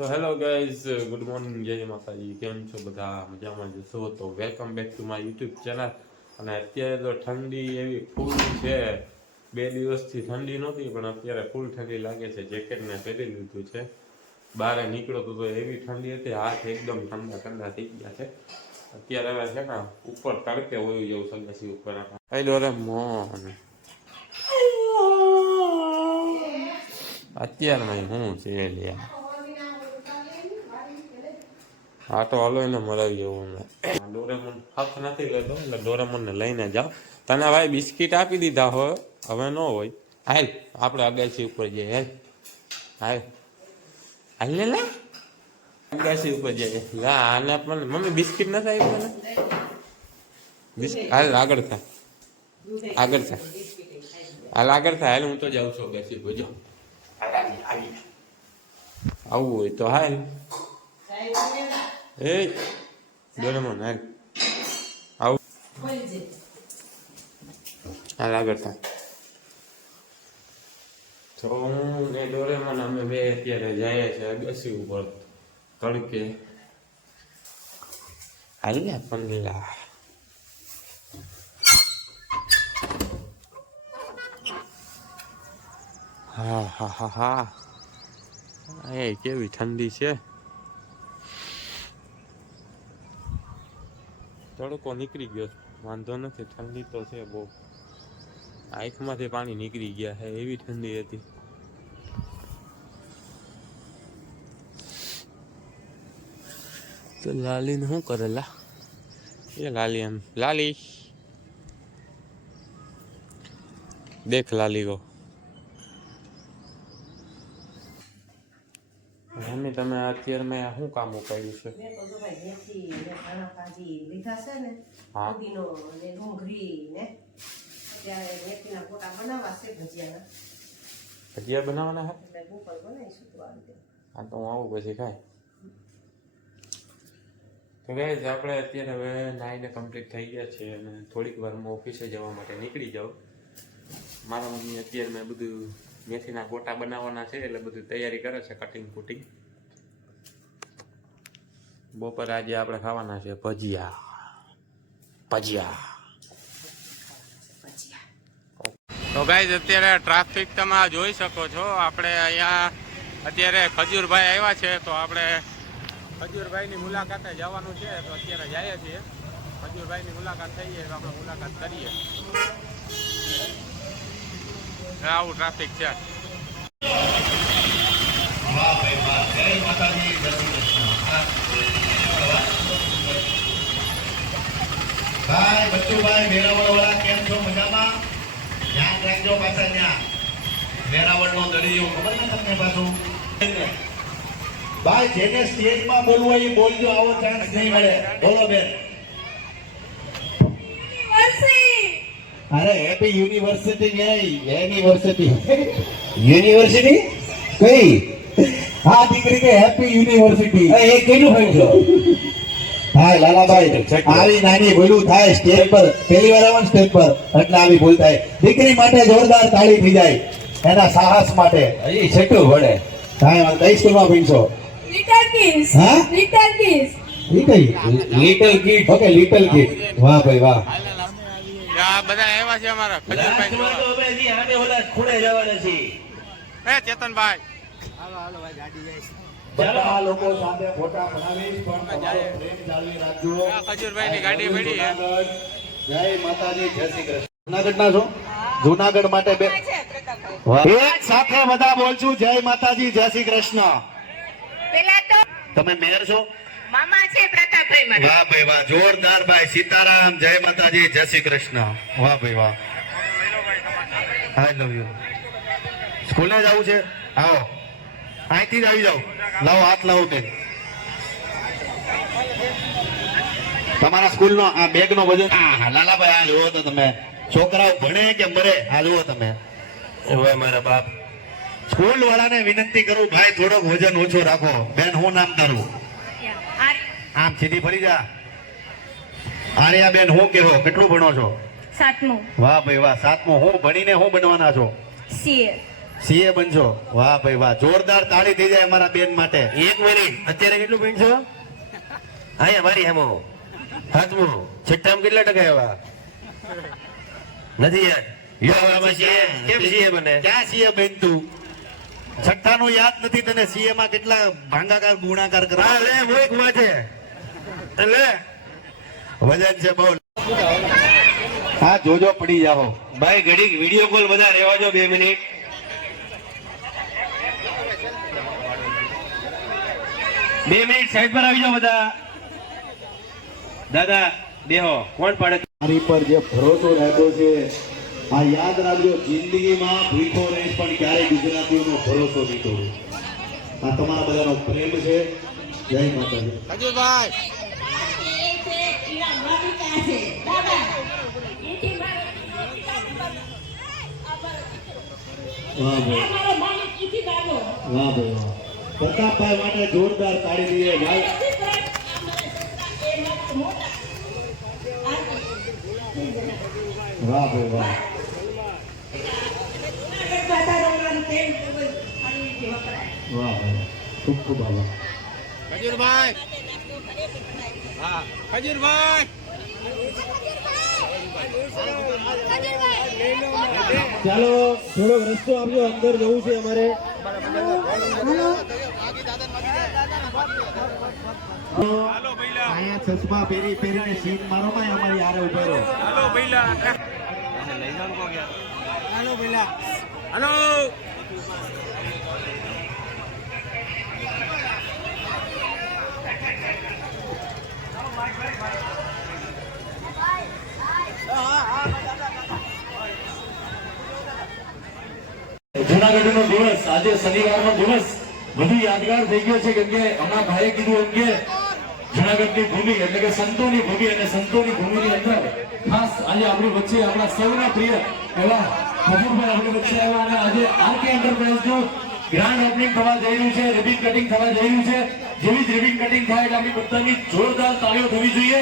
તો hello guys good morning જય માતાજી. કેમ છો બધા? મજામાં જશો તો welcome back to my YouTube channel અને અત્યારે તો ઠંડી એવી ફૂલ છે. બે દિવસથી ઠંડી નહોતી પણ અત્યારે ફૂલ ઠંડી લાગે છે. જેકેટને પહેરી લીધું છે. બહાર નીકળો તો એવી ઠંડી હતી હાથ એકદમ ઠંડા ઠંડા થઈ ગયા છે. અત્યારે હવે છે ને ઉપર તડકે હોયું જવું સગાસી ઉપર હેલો રે મોન અત્યારમાં હું છે લ્યા. હા, તો હાલો એને મરાવી જવું ને ડોરેમોન હાથ નથી લેતો, એટલે ડોરેમોન ને લઈને જાઓ. તને ભાઈ બિસ્કિટ આપી દીધા હોય હવે ન હોય. હાલ, આપણે અગાસી ઉપર જઈએ, હાલ. હાલ. હાલ લે લા. અગાસી ઉપર જઈએ. લા, આને પણ મમ્મી બિસ્કિટ નથી આવી તને? બિસ્કિટ, હાલ, આગળ થા. આગળ થા. હાલ, આગળ થા. હાલ, હું તો જાઉં છું અગાસી ઉપર. જો. હાલ આવી આવી આવું હોય તો હાલ. એ ડોરેમોન હાલ આવું હાલ આગળ થા તો હું ને ડોરેમોન અમે બે અત્યારે જઈએ છે અગાસી ઉપર. તડકે. હાલ ને પંદલા હા હા હા. હા એ કેવી ઠંડી છે. તડકો નીકળી ગયો વાંધો નથી, ઠંડી તો છે બહુ. આંખમાંથી પાણી નીકળી ગયા છે, એવી ઠંડી હતી. તો લાલીને શું કરેલા? એ લાલી એમ. લાલી. દેખ લાલી ગો મમ્મી તમે અત્યારે મેં શું કામ ઉપાડ્યું છે? મેં તો જો ભાઈ મેથી ને ધાણા ભાજી લીધા છે ને હા. પુદીનો ને ડુંગળી ને અત્યારે મેથીના ગોટા બનાવવા છે ભજીયાના. ભજીયા બનાવવાના હે એટલે બપોર બનાવીશું તો આ હા તો હું આવું પછી ખાય તો ગાઈઝ આપણે અત્યારે હવે નાઈને કમ્પ્લીટ થઈ ગયા છે અને થોડીક વારમાં ઓફિસે જવા માટે નીકળી જાઉં મારા મમ્મી અત્યારે મેં બધું મેથીના ગોટા બનાવવાના છે એટલે બધું તૈયારી કરે છે કટિંગ કુટિંગ બપોર આજે આપણે ખાવાના છે ભજીયા. ભજીયા. તો ગાઈઝ અત્યારે ટ્રાફિક તમે જોઈ શકો છો. આપણે અહીંયા અત્યારે ખજૂરભાઈ આવ્યા છે, તો આપણે ખજૂરભાઈની મુલાકાતે જવાનું છે. તો અત્યારે જઈએ છીએ. ખજૂરભાઈની મુલાકાત થઈએ તો આપણે મુલાકાત કરીએ. આવું ટ્રાફિક છે. ભાઈ બચ્ચુભાઈ વેરાવળ વાળા કેમ છો? મજામાં? ધ્યાન રાખજો પાછા ત્યાં. વેરાવળ નો દરિયો ને તમને પાછું? ભાઈ, જેને સ્ટેજમાં બોલવું એ બોલજો, આવો ચાન્સ નહીં મળે. બોલો બેન. અરે હેપી યુનિવર્સિટી નહીં યુનિવર્સિટી યુનિવર્સિટી કઈ? હા દીકરી કે હેપી યુનિવર્સિટી એ કેનું હોય છો હા લાલાભાઈ આવી નાની ભૂલું થાય સ્ટેજ પર. પહેલી વાર આવવાનું સ્ટેજ પર. એટલે આવી ભૂલ થાય. દીકરી માટે જોરદાર તાળી થઈ જાય. એના સાહસ માટે. એ છેટું વળે. હા કઈ સ્કૂલમાં ભણશો? Little kids. હા? Little kids. Little kid okay little kid વાહ ભાઈ વાહ. આ બધા આવ્યા છે અમારા ખજૂરભાઈ જોવા. હે ચેતનભાઈ. બધા લોકો સાથે ફોટા પડાવીશ પણ પ્રેમ જાળવી રાખજો. આ ખજૂરભાઈની ગાડી પડી. જય માતાજી જય શ્રી કૃષ્ણ. જુનાગઢના છો? જુનાગઢ માટે બે એક સાથે બધા બોલશું. જય માતાજી જય શ્રી કૃષ્ણ. પેલા તો તમે મેયર છો? મામા છે પ્રતાપભાઈ મારા વાહ ભાઈ વાહ જોરદાર ભાઈ. સીતારામ જય માતાજી જય શ્રી કૃષ્ણ. વાહ ભાઈ વાહ. આઈ લવ યુ સ્કૂલે જવું છે? આવો. અહીંથી જ આવી જાઓ. લાવો હાથ લાવો બેન તમારા સ્કૂલનો આ બેગ નો વજન હા હા લાલાભાઈ આ જુઓ તો તમે. છોકરાઓ ભણે કે મરે? આ જુઓ તમે. ઓય મારા બાપ સ્કૂલ વાળાને વિનંતી કરું ભાઈ થોડોક વજન ઓછો રાખો. બેન હું નામ તારું આમ સીધી ફરી જા. આર્યા બેન હું કેવો? કેટલું ભણો છો? સાતમું. વાહ ભાઈ વાહ સાતમું. હું ભણીને હું બનવાના છો? સીએ. સીએ બનશો? વાહ ભાઈ વાહ જોરદાર તાળી થઈ જાય અમારા બેન માટે. એક મિનિટ અત્યારે કેટલું ભણશો? અહીંયા મારી હેમો. હાથમું છઠ્ઠામાં કેટલા ટકા આવ્યા નથી યાર યો કેમ સીએ બને? ક્યાં સીએ બેન તું છઠ્ઠા નું યાદ નથી તને સીએ માં કેટલા ભાંગાકાર ગુણાકાર કરા કરવા લે એક વાજે એટલે વજન છે બહુ હા જોજો પડી જાઓ. ભાઈ ઘડીક વીડિયો કોલ બધા રહેવા જો બે મિનિટ બે મિનિટ સાઈડ પર આવી જાઓ બધા. દાદા બેહો. કોણ પાડે? મારી પર જે ભરોસો રાખ્યો છે આ યાદ રાખજો જિંદગીમાં ભૂખો રહીશ પણ ક્યારેય ગુજરાતીઓનો ભરોસો નહીં તોડે. આ તમારા બધાનો પ્રેમ છે. જય માતાજી. વાહ ભાઈ. વાહ ભાઈ વાહ. પ્રતાપભાઈ માટે જોરદાર તાળી દઈએ ભાઈ. વાહ ભાઈ વાહ. વાહ ભાઈ ખૂબ ખૂબ આભાર ચાલો થોડોક રસ્તો આપજો અંદર જવું છે અમારે. અહીંયા ચશ્મા પહેરી પહેરીને સીટ મારો માં અમારી હારે ઊભો રહો. જુનાગઢનો દિવસ, આજે શનિવારનો દિવસ. વધુ યાદગાર થઈ ગયો છે, કેમ કે હમણાં ભાઈએ કીધું એમ કે જુનાગઢની ભૂમિ, એટલે કે સંતોની ભૂમિ અને સંતોની ભૂમિની અંદર ખાસ આજે આપણી વચ્ચે આપણા સૌના પ્રિય એવા હજુરભાઈ આપણી વચ્ચે આવ્યા અને આજે આરકે એન્ટરપ્રાઇઝનું ગ્રાન્ડ ઓપનિંગ થવા જઈ રહ્યું છે રિબિન કટિંગ થવા જઈ રહ્યું છે. જેવી જ રિબિન કટિંગ થાય એટલે આપણી બધાની જોરદાર તાળીઓ થવી જોઈએ.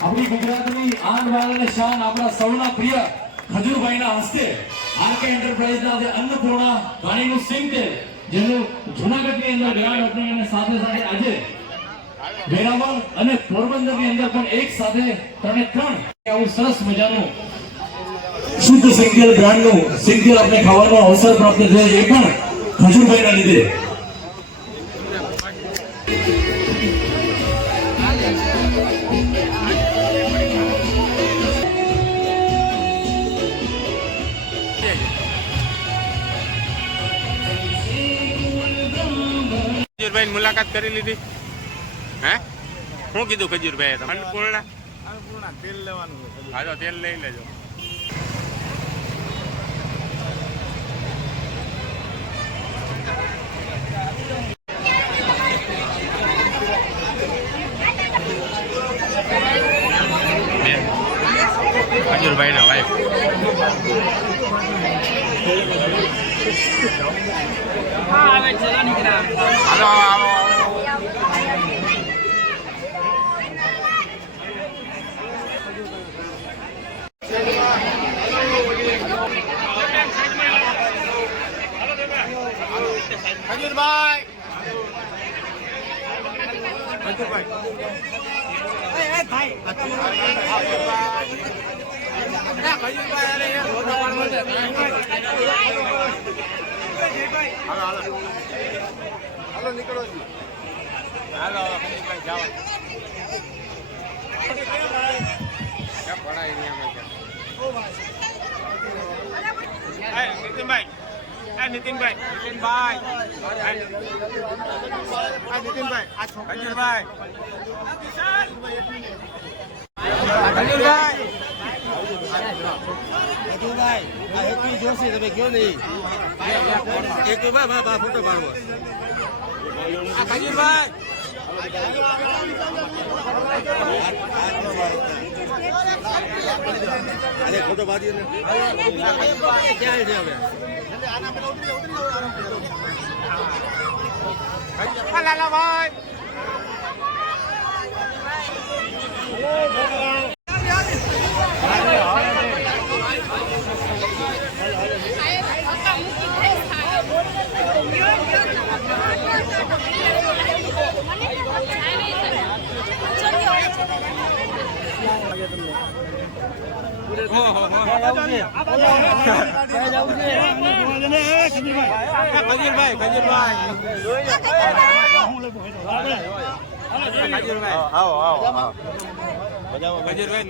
આપણી ગુજરાતની આન બાન અને શાન આપણા સૌના પ્રિય ખજૂરભાઈના હસ્તે આરકે એન્ટરપ્રાઇઝના જે અન્નપૂર્ણા પાણીનું સિંગ છે જેનું જુનાગઢની અંદર ગ્રાન્ડ ઓપનિંગ અને સાથે સાથે આજે વેરાવળ અને પોરબંદરની અંદર પણ એક સાથે ત્રણે ત્રણ આવું સરસ મજાનું શુદ્ધ સિંગલ બ્રાન્ડનું સિંગલ આપણે ખાવાનો અવસર પ્રાપ્ત થયો એ પણ ખજૂરભાઈના લીધે. મુલાકાત કરી લીધી. હે? શું કીધું ખજૂરભાઈ તમે? અન્નપૂર્ણા. તેલ લેવાનું હા તો તેલ લઈ લેજો. ખજૂરભાઈ ના વાઈફ હાલો આવો ખજૂરભાઈ હાલો જાઓ ક્યાં પડાય નહીં અમે ક્યાં નીતિનભાઈ આ નીતિનભાઈ નીતિનભાઈ આ નીતિનભાઈ આ છોકરાભાઈ ખજૂરભાઈ આ ખજૂરભાઈ આ લાલાભાઈ ખજૂરભાઈ ખજૂરભાઈ ખજૂરભાઈ છે ઓટોમેટિક હલાઈ ક્યાં છે હાલો પકડો બસ. હલાવો ખજૂરભાઈ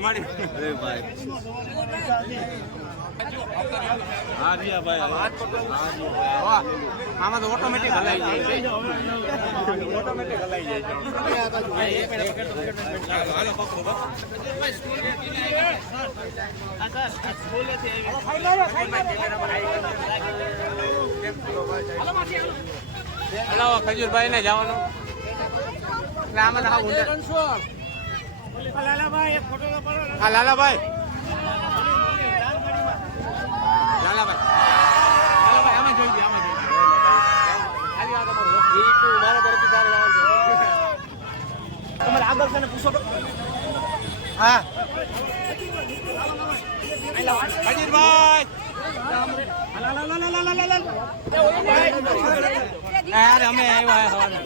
ને જવાનું એટલે આમાં તો ઓટોમેટિક હલાઈ જાય હા લાલાભાઈ લાલાભાઈ લાલાભાઈ આમાં જોઈ દે આમાં જોઈ દે. ખાલી આ તમારું તમારે આગળ છે ને પૂછો હા. ખજૂરભાઈ અરે અમે આવ્યા હવારે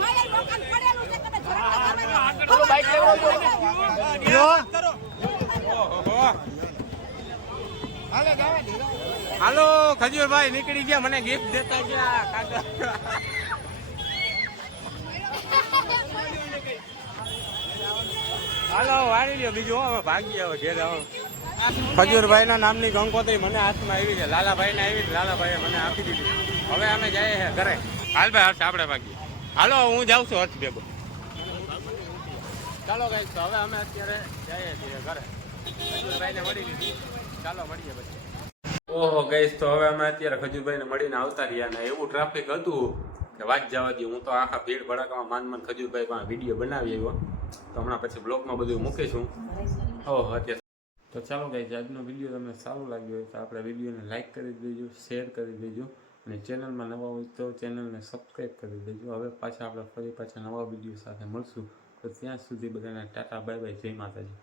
હાલો, ખજૂરભાઈ નીકળી ગયા, મને ગિફ્ટ દેતા ગયા, કાકા. હાલો, વાળી લ્યો, બીજું હવે ભાગી હવે ઘેર ખજૂરભાઈ ના નામની ગંગોત્રી મને હાથમાં આવી છે લાલાભાઈ ને આવી લાલાભાઈએ મને આપી દીધી. હવે અમે જઈએ છે ઘરે. હાલ ભાઈ હર્ષ આપણે ભાગીએ. હાલો, હું જાઉં છું હર્ષ ભેગો ચાલો તો હવે અમે અત્યારે જઈએ છીએ ઘરે. ખજૂરભાઈને મળી લીધી. ચાલો મળીએ પછી. ઓહો ગઈસ તો હવે અમે અત્યારે ખજૂરભાઈને મળીને આવતા રહ્યા ને એવું ટ્રાફિક હતું કે વાત જવા દઉં હું તો આખા ભીડ ભડાકામાં માન માન ખજૂરભાઈ પાસે વીડિયો બનાવી આવ્યો. તો હમણાં પછી બ્લોગમાં બધું મૂકીશું ઓહો, અત્યારે. તો ચાલો ગાઈસ આજનો વીડિયો તમને સારો લાગ્યો હોય તો આપણે વિડીયોને લાઇક કરી દેજો શેર કરી દેજો. અને ચેનલમાં નવા હોય તો ચેનલને સબસ્ક્રાઈબ કરી દેજો. હવે પાછા આપણે ફરી પાછા નવા વીડિયો સાથે મળશું. તો ત્યાં સુધી બધાને ટાટા બાય બાય જય માતાજી.